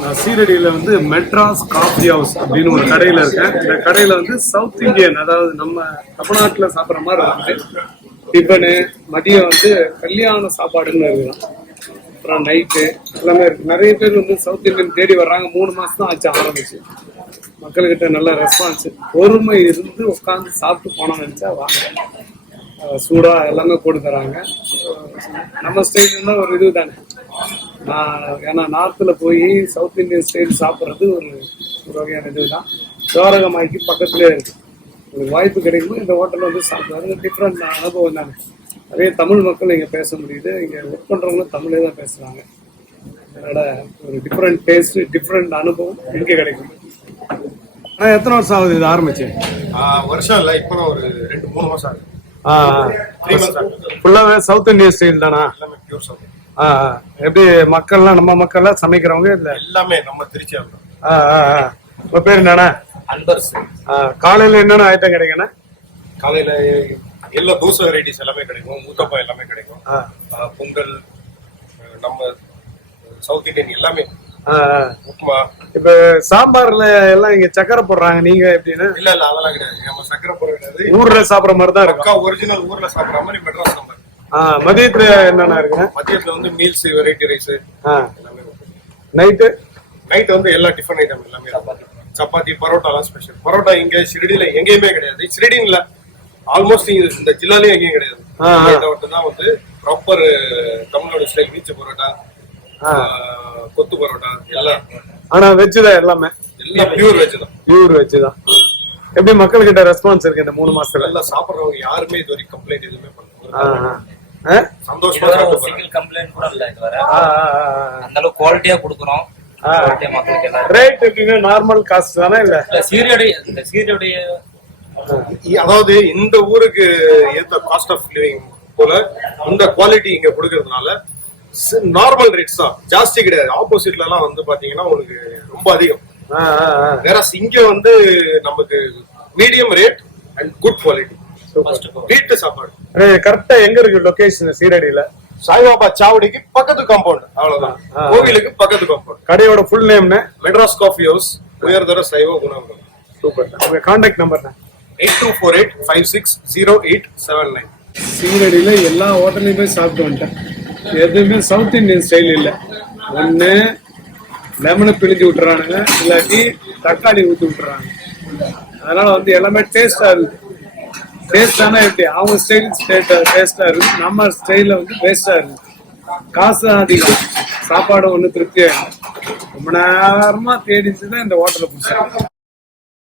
நான் சீரடியில் வந்து Madras coffee house அப்படின்னு ஒரு கடையில் இருக்கேன். இந்த கடையில் வந்து சவுத் இந்தியன் அதாவது நம்ம தமிழ்நாட்டில் சாப்பிட்ற மாதிரி வந்து டிஃபனு மதியம் வந்து கல்யாண சாப்பாடுன்னு இருக்குதான் அப்புறம் நைட்டு எல்லாமே இருக்குது நிறைய பேர் வந்து சவுத் இந்தியன் தேடி வர்றாங்க. மூணு மாதம் தான் ஆச்சு ஆரம்பிச்சு. மக்கள்கிட்ட நல்ல ரெஸ்பான்ஸ் பொறுமை இருந்து உட்காந்து சாப்பிட்டு போனோம்னு நினச்சா வாங்க சூடாக சூடா எல்லாமே போட்டு தராங்க. நம்ம ஸ்டைல் ஒரு இது தானே நான் ஏன்னா நார்த்தில் போய் சவுத் இந்தியன் ஸ்டைல் சாப்பிட்றது ஒரு ஒரு வகையான இது தான் துவாரகமாய்க்கு பக்கத்துலேயே இருக்கு. உங்களுக்கு வாய்ப்பு கிடைக்கும்போது இந்த ஹோட்டலில் வந்து சாப்பிட்றது டிஃப்ரெண்ட் அனுபவம் தானே. நிறைய தமிழ் மக்கள் இங்கே பேச முடியுது. இங்கே ஒர்க் பண்ணுறவங்களும் தமிழே தான் பேசுகிறாங்க அதனால ஒரு டிஃப்ரெண்ட் டேஸ்ட் டிஃப்ரெண்ட் அனுபவம் இங்கே கிடைக்கும். ஆனால் எத்தனை வருஷம் ஆகுது இது ஆரம்பிச்சு? வருஷம் இல்ல. இப்பதான் ஒரு ரெண்டு மூணு மாசம் ஆகுது. ஃபுல்லாகவே சவுத் இந்தியன் ஸ்டைல் தானா? எல்லாமே பியூர் சவுத். எப்படி மக்கள்லாம் நம்ம மக்கள்லாம் சமைக்கிறவங்க இல்லை? எல்லாமே நம்ம திருச்சி உங்க பேர் என்னண்ணா? அன்பர்ஸ் ஆ, காலையில என்னென்ன ஐட்டம் கிடைக்குண்ணா? காலையில எல்லா தோசை வெரைட்டிஸ் எல்லாமே கிடைக்கும். ஊத்தப்பம் எல்லாமே கிடைக்கும். பொங்கல் நம்ம சவுத் இந்தியன் எல்லாமே. உப்புமா. இப்ப சாம்பார்ல எல்லாம் இங்க சக்கரை போடுறாங்க. நீங்க எப்படின்னா இல்ல இல்ல அதெல்லாம் கிடையாது. நம்ம சக்கரை போட கிடையாது. ஊர்ல சாப்பிடுற மாதிரி தான் இருக்கும். பக்கா ஒரிஜினல் ஊர்ல சாப்பிடுற மாதிரி மெட்ராஸ் நம்பர் ஆ மதியத்துல என்னென்ன இருக்குண்ணா மதியத்துல வந்து மீல்ஸ் வெரைட்டி ரைஸ் எல்லாமே நைட்டு? நைட் வந்து எல்லா டிஃபன் ஐட்டம் எல்லாமே. சப்பாத்தி. பரோட்டாலாம் ஸ்பெஷல் பரோட்டா இங்க ஷிரடியில எங்கேயுமே கிடையாது. ஷிரடின்னு இல்ல. ஆல்மோஸ்ட் இந்த ஜில்லாலயும் எங்கேயும் கிடையாது. மட்டும் தான் வந்து ப்ராப்பர் தமிழோட ஸ்டைல் பீச் பரோட்டா கொத்து பரோட்டா எல்லாம். ஆனா வெஜ் தான் எல்லாமே. எல்லாம் பியூர் வெஜ் தான். பியூர் வெஜ் தான். எப்படி மக்கள் கிட்ட ரெஸ்பான்ஸ் இருக்கு இந்த மூணு மாசத்துல? எல்லாம் சாப்பிடுறவங்க யாருமே இது வரைக்கும் கம்ப்ளைண்ட் எதுவுமே பண்ணல? சந்தோஷமா. சிங்கிள் கம்ப்ளைண்ட் கூட இல்ல இதுவரை. அந்த அளவுக்கு குவாலிட்டியா கொடுக்குறோம். ரேட் எப்படின்னா நார்மல் காஸ்ட் தானே இல்ல? சீரியடைய இந்த சீரியடைய அதாவது இந்த ஊருக்கு ஏத்த காஸ்ட் ஆஃப் லிவிங் போல இந்த குவாலிட்டி இங்க கொடுக்கறதுனால நார்மல் ரேட்ஸ் தான். ஜாஸ்தி கிடையாது. ஆப்போசிட்ல எல்லாம் வந்து பாத்தீங்கன்னா உங்களுக்கு ரொம்ப அதிகம். ஆ, ஆ, ஆ. வேற இங்க வந்து நமக்கு medium rate and good quality வீட்டு சாப்பாடு. கரெக்டா எங்க இருக்கு லொகேஷன் சீரடியில? சாய்பாபா சாவடிக்கு பக்கத்து காம்பவுண்ட் அவ்வளவுதான். கோவிலுக்கு பக்கத்து காம்பவுண்ட் கடையோட ஃபுல் நேம்னு மெட்ராஸ் காஃபி ஹவுஸ் உயர்தர சைவ உணவகம். சூப்பர் உங்க contact number eight two four eight five six zero eight seven nine. சீரடியில எல்லா ஹோட்டலையுமே சாப்பிட்டு வந்துட்டேன். எதுவுமே சவுத் இந்தியன் ஸ்டைல் இல்லை. ஒன்று லெமனை பிழிஞ்சு விட்டுறானுங்க இல்லாட்டி தக்காளி ஊற்றி விட்டுறாங்க. அதனால வந்து எல்லாமே டேஸ்டா இருக்கு. டேஸ்டானா எப்படி அவங்க ஸ்டைல் டேஸ்டா இருக்கு. நம்ம ஸ்டைல வந்து வேஸ்டா இருக்கு. காசு அதிகம். சாப்பாடு ஒன்றும் திருப்தியாக ரொம்ப நேரமா தேடிச்சு தான் இந்த ஹோட்டலை பிடிச்சாங்க